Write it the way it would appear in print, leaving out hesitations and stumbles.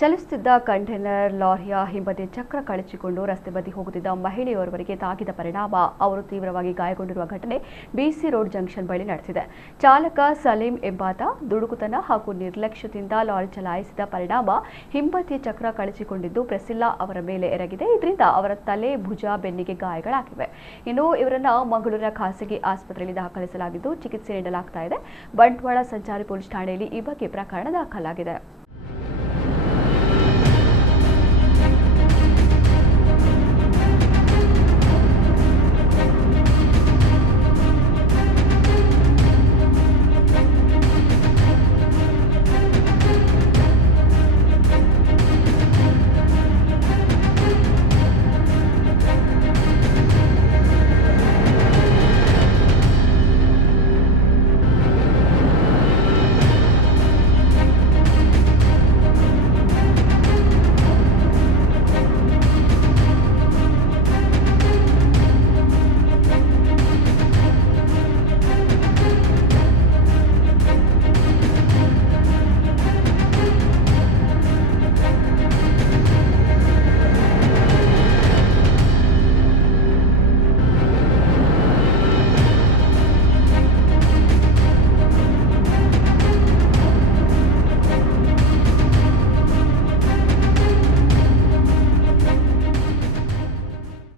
ಚಲಿಸುತ್ತಿದ್ದ container ಲಾರಿಯ ಹಿಂಬದಿ ಚಕ್ರ ಕಳಚಿಕೊಂಡು ರಸ್ತೆ ಬದಿ ಹೋಗುತ್ತಿದ್ದ ಮಹಿಳೆಯೋರ್ವರಿಗೆ ತಾಗಿದ ಪರಿಣಾಮ ಅವರು ತೀವ್ರವಾಗಿ ಗಾಯಗೊಂಡಿರುವ ಘಟನೆ ಬಿಸಿ ರೋಡ್ ಜಂಕ್ಷನ್ ಬಳಿ ನಡೆದಿದೆ. ಚಾಲಕ ಸಲೀಂ ಎಂಬಾತ ದುಡುಕುತನ ಹಾಗೂ ನಿರ್ಲಕ್ಷ್ಯದಿಂದ ಲಾರಿ ಚಲಾಯಿಸಿದ ಪರಿಣಾಮ ಹಿಂಬದಿಯ ಚಕ್ರ ಕಳಚಿಕೊಂಡಿದ್ದು ಪ್ರೆಸಿಲ್ಲಾ ಅವರ ಮೇಲೆ ಎರಗಿದೆ. ಇದರಿಂದ ಅವರ ತಲೆ, ಭುಜ, ಬೆನ್ನಿಗೆ ಗಾಯಗಳಾಗಿವೆ. ಇನ್ನು ಇವರನ್ನ ಮಂಗಳೂರಿನ ಖಾಸಗಿ ಆಸ್ಪತ್ರೆಯಲ್ಲಿ ದಾಖಲಿಸಲಾಗಿದ್ದು ಚಿಕಿತ್ಸೆ ನೀಡಲಾಗ್ತಾ ಇದೆ. ಬಂಟ್ವಾಳ ಸಂಚಾರಿ ಪೊಲೀಸ್ ಠಾಣೆಯಲ್ಲಿ ಈ ಬಗ್ಗೆ ಪ್ರಕರಣ ದಾಖಲಾಗಿದೆ.